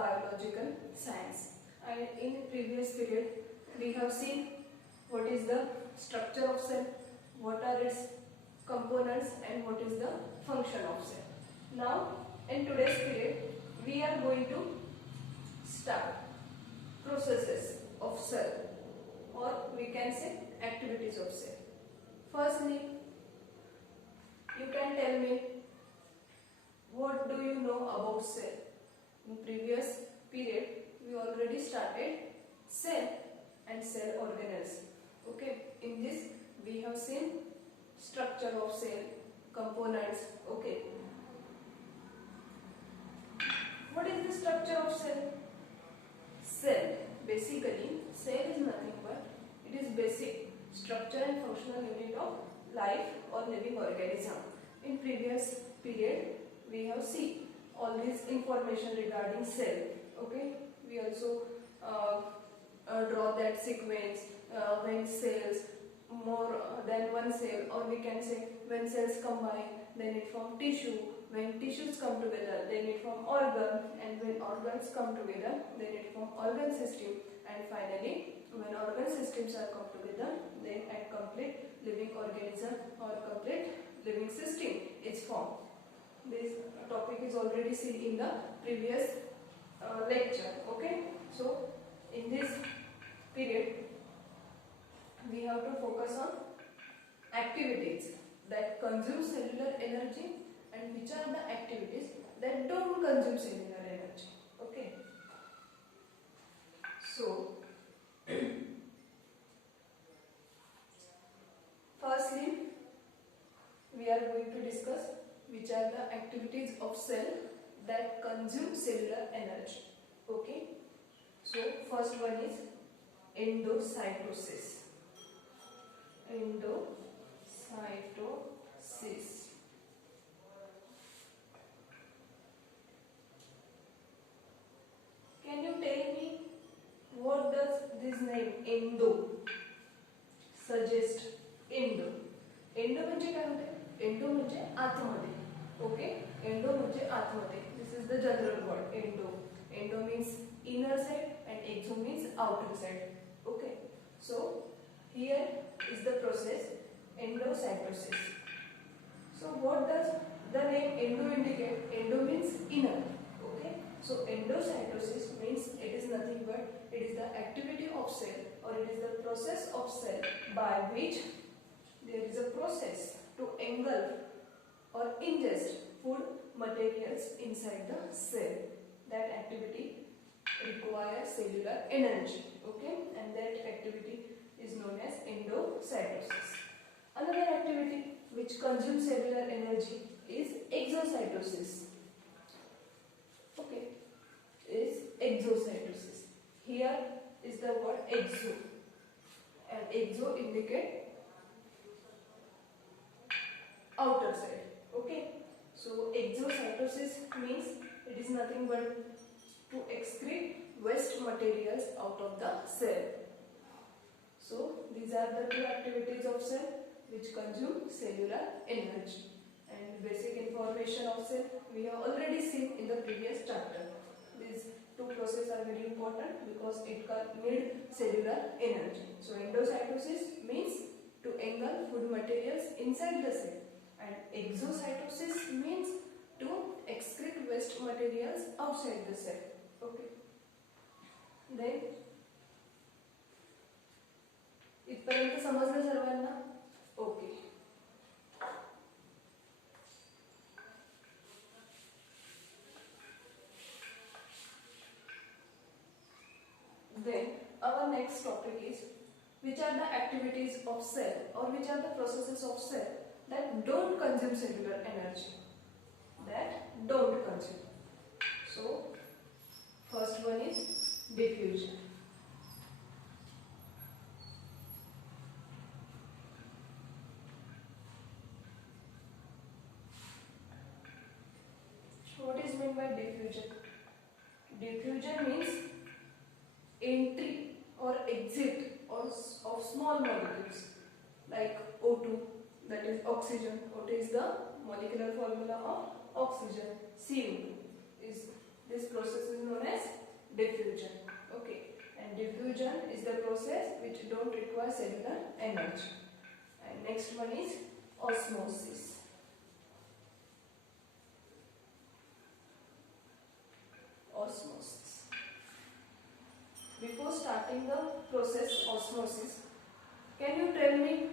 biological science. And in previous period we have seen what is the structure of cell, what are its components, and what is the function of cell. Now in today's period we are going to start processes of cell, or we can say activities of cell. Firstly, you can tell me what do you know about cell. In previous period we already started cell and cell organelles. Okay, in this we have seen structure of cell, components. Okay, what is the structure of cell? Cell, basically cell is nothing but it is basic structure and functional unit of life or living organism. In previous period we have seen all this information regarding cell. Okay, we also draw that sequence when cells more than one cell, or we can say when cells combine then it form tissue, when tissues come together then it form organ, and when organs come together then it form organ system, and finally when organ systems are come together then a complete living organism or complete living system is formed. This topic is already seen in the previous lecture. Okay, so in this period we have to focus on activities that consume cellular energy and which are the activities that don't consume cellular energy. Okay, so firstly we are going to discuss which are the activities of cell that consume cellular energy. Okay, so first one is endocytosis. Endocytosis. Can you tell me what does this name endo suggest? Endo म्हणजे काय होते? Endo म्हणजे आतमध्ये. Okay, endo म्हणजे आतमध्ये. This is the general word endo. Endo means inner side and exo means outer side. Okay, so here is the process endocytosis. So what does the name endo indicate? Endo means inner. Okay, so endocytosis means it is nothing but it is the activity of cell, or it is the process of cell by which there is a process to engulf or ingest food materials inside the cell. That activity requires cellular energy. Okay, and that activity is known as endocytosis. Another activity which consumes cellular energy is exocytosis. Okay, is exocytosis. Here is the word exo, and exo indicate outer side. Okay, so exocytosis means it is nothing but to excrete waste materials out of the cell. So these are the two activities of cell which consume cellular energy. And basic information of cell we have already seen in the previous chapter. These two processes are very important because it need cellular energy. So endocytosis means to engulf food materials inside the cell, and exocytosis means to excrete waste materials outside the cell. Okay, then इथपर्यंत समजलं सर्वांना? Okay, then our next topic is which are the activities of cell, or which are the processes of cell that don't consume cellular energy, that don't consume. So first one is diffusion. What is meant by diffusion? Diffusion means entry or exit of small molecules like O2, that is oxygen. O2 is the molecular formula of oxygen. CO2 is This process is known as diffusion. Okay, and diffusion is the process which don't require cellular energy. And next one is osmosis. Osmosis. Before starting the process osmosis, can you tell me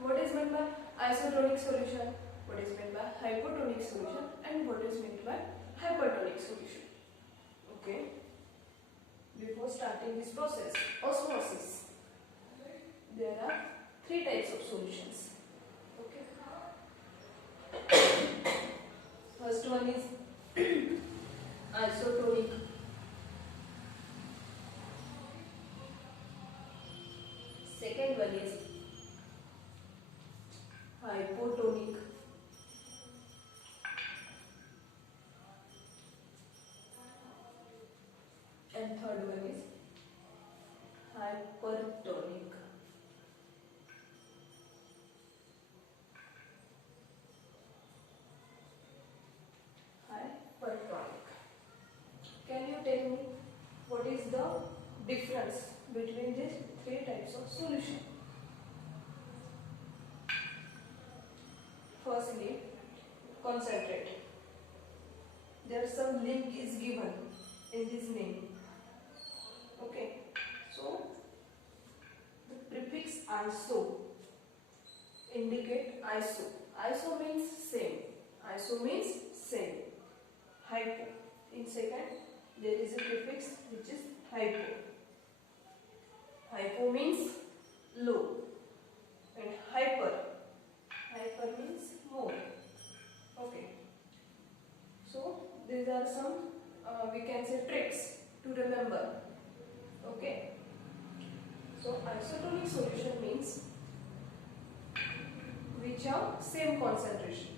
what is meant by isotonic solution, what is meant by hypotonic solution, and what is meant by hypertonic solution? Okay. Before starting this process, osmosis, there are three types of solutions. Okay. First one is isotonic. Second one is hypotonic. And third one is hypertonic. Hypertonic. Can you tell me what is the difference between these three types of solution? Firstly, concentrate. There some link is given in this name. Okay, so the prefix iso indicate iso. Iso means same. Iso means same. Hypo. In second, there is a prefix which is hypo. Hypo means low, and hyper. Hyper means more. Okay. So these are some we can say tricks to remember. Okay. So isotonic solution means which are same concentration,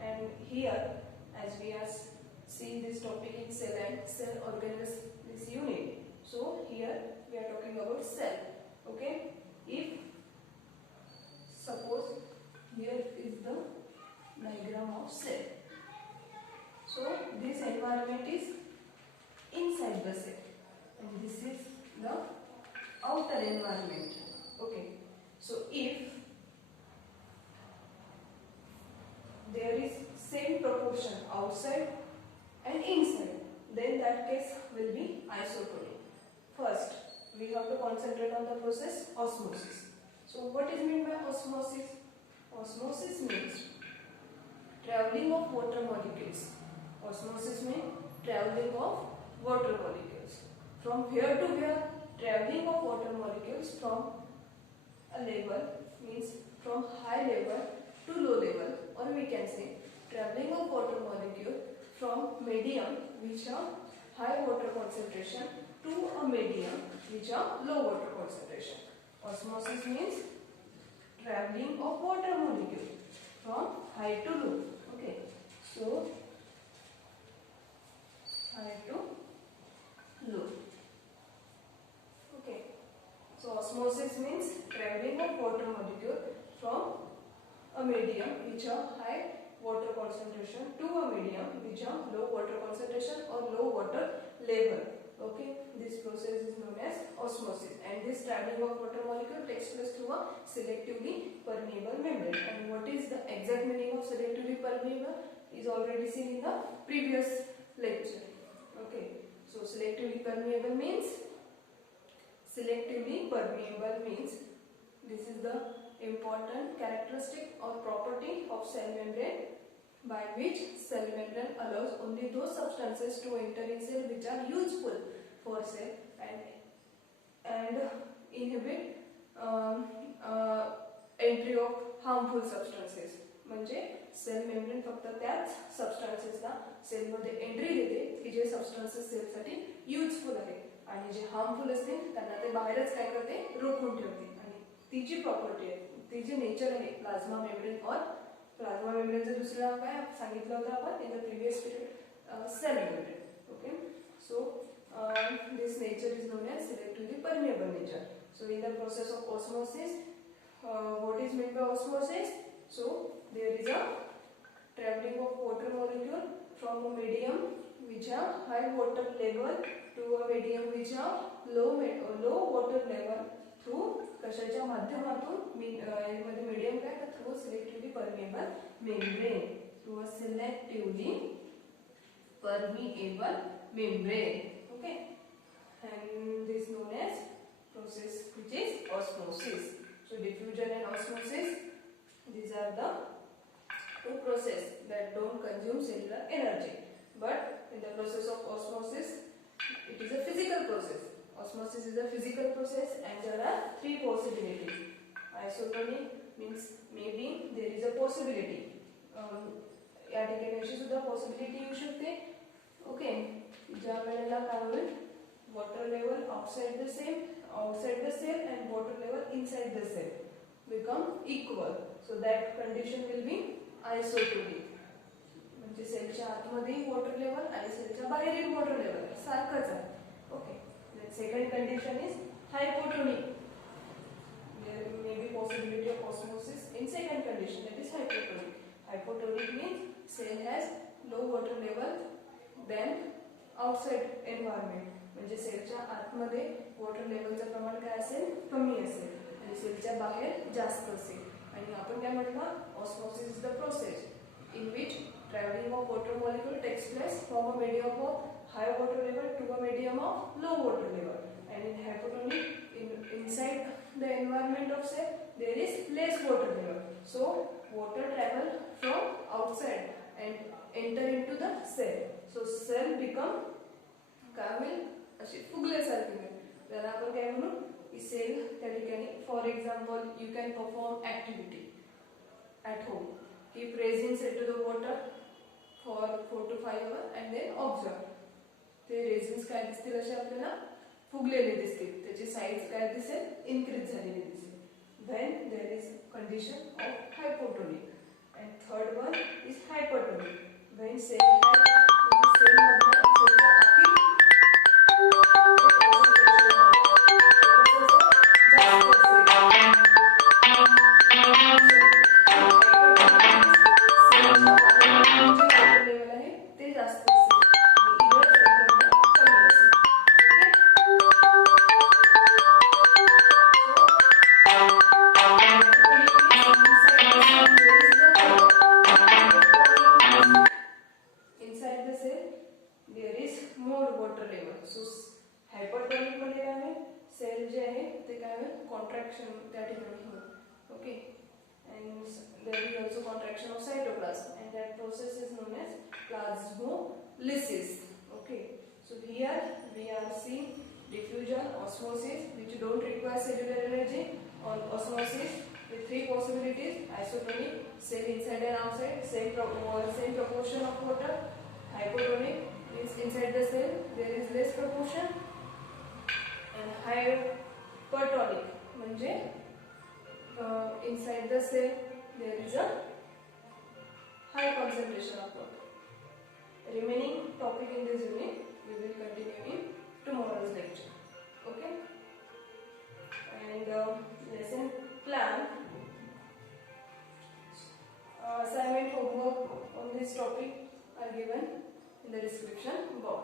and here as we are seeing this topic in cell and cell organelles this unit, so here we are talking about cell. Okay, if suppose here is the diagram of cell, so this environment is inside the cell and this is the outer environment. Okay, so if there is same proportion outside and inside, then that case will be isotonic. First, we have to concentrate on the process osmosis. So what is meant by osmosis? Osmosis means traveling of water molecules. Osmosis means traveling of water molecules. From where to where? Traveling of water molecules from a level means from high level to low level, or we can say traveling of water molecule from medium which are high water concentration to a medium which are low water concentration. Osmosis means traveling of water molecule from high to low. Okay, so high to low. Okay, so osmosis means traveling of water molecule from a medium which are high water concentration to a medium which are low water concentration or low water level. Okay, this process is known as osmosis, and this traveling of water molecule takes place through a selectively permeable membrane. And what is the exact meaning of selectively permeable is already seen in the previous lecture. Okay, so selectively permeable means this is the important characteristic or property of cell membrane by which cell membrane allows only those substances to enter in cell which are useful for cell and inhibit entry of harmful substances. म्हणजे cell membrane फक्त त्याच सबस्टन्सेसला सेलमध्ये entry देते की जे substances सेलसाठी useful आहेत आणि जे harmful असतील त्यांना ते बाहेरच काय करते रोखून ठेवते. आणि ती जी प्रॉपर्टी आहे ती जी नेचर आहे प्लाझ्मा मेम्ब्रेन और प्लाझ्मा मेम्ब्रेनचं दुसरं नाव काय सांगितलं होतं आपण in the previous period cell membrane. Okay, so this nature is known as selectively permeable nature. So in the process of osmosis, what is meant by osmosis? So there is a traveling of water molecule from a medium which have high water level to a medium which have low water level through कशाच्या माध्यमातून यामध्ये medium काय तर through selectively permeable membrane, through a selectively permeable membrane. Okay, and this is known as process which is osmosis. So diffusion and osmosis, these are the two processes that don't consume cellular energy. But in the process of osmosis, it is a physical process. Osmosis is a physical process, and there are three possibilities. Isotonic means maybe there is a possibility. या ठिकाणी अशी सुद्धा possibility येऊ शकते. Okay, ज्या वेळेला काय होईल, water level outside the cell and water level inside the cell become equal. So that condition will be isotonic. म्हणजे सेलच्या आतमध्ये वॉटर लेवल आणि सेलच्या बाहेरील वॉटर लेवल सारखंच आहे. Okay, then second condition is hypotonic. There may be possibility of osmosis in second condition, that is hypotonic. Hypotonic means cell has low water level than outside environment. म्हणजे सेलच्या आतमध्ये water लेवलचं प्रमाण काय असेल, कमी असेल आणि सेलच्या बाहेर जास्त असेल. आणि आपण काय म्हटलं, osmosis is the process in which travelling of water molecule takes place from a medium of high water level to a medium of low water level. And in hypotonic, inside the environment of cell, there is less water level. So water travel from outside and enter into the cell. So cell become काय होईल, अशी फुगल्यासारखी होईल. त्याला आपण काय म्हणू, की cell त्या ठिकाणी, for example you can perform activity at home. Keep raisins cell to the water for 4 to 5 hours and then observe. ते रेझिन्स काय दिसतील, असे आपल्याला फुगलेले दिसतील. त्याची साईज काय दिसेल, इन्क्रीज झालेली दिसेल. Then there is condition of hypotonic. And third one is hypertonic. When cell has cell मधला सेलच्या आतील contraction त्या ठिकाणी होईल. Okay, and there is also contraction of cytoplasm, and that process is known as plasmolysis. Okay, so here we are seeing diffusion, osmosis, which don't require cellular energy. On osmosis with three possibilities: isotonic, cell inside and outside, same proportion of water. Hypotonic means inside the cell there is less proportion, and hypertonic म्हणजे inside the cell there is a high concentration of water. Remaining topic in this unit we will continue in tomorrow's lecture. Okay, and lesson plan, assignment homework on this topic are given in the description box.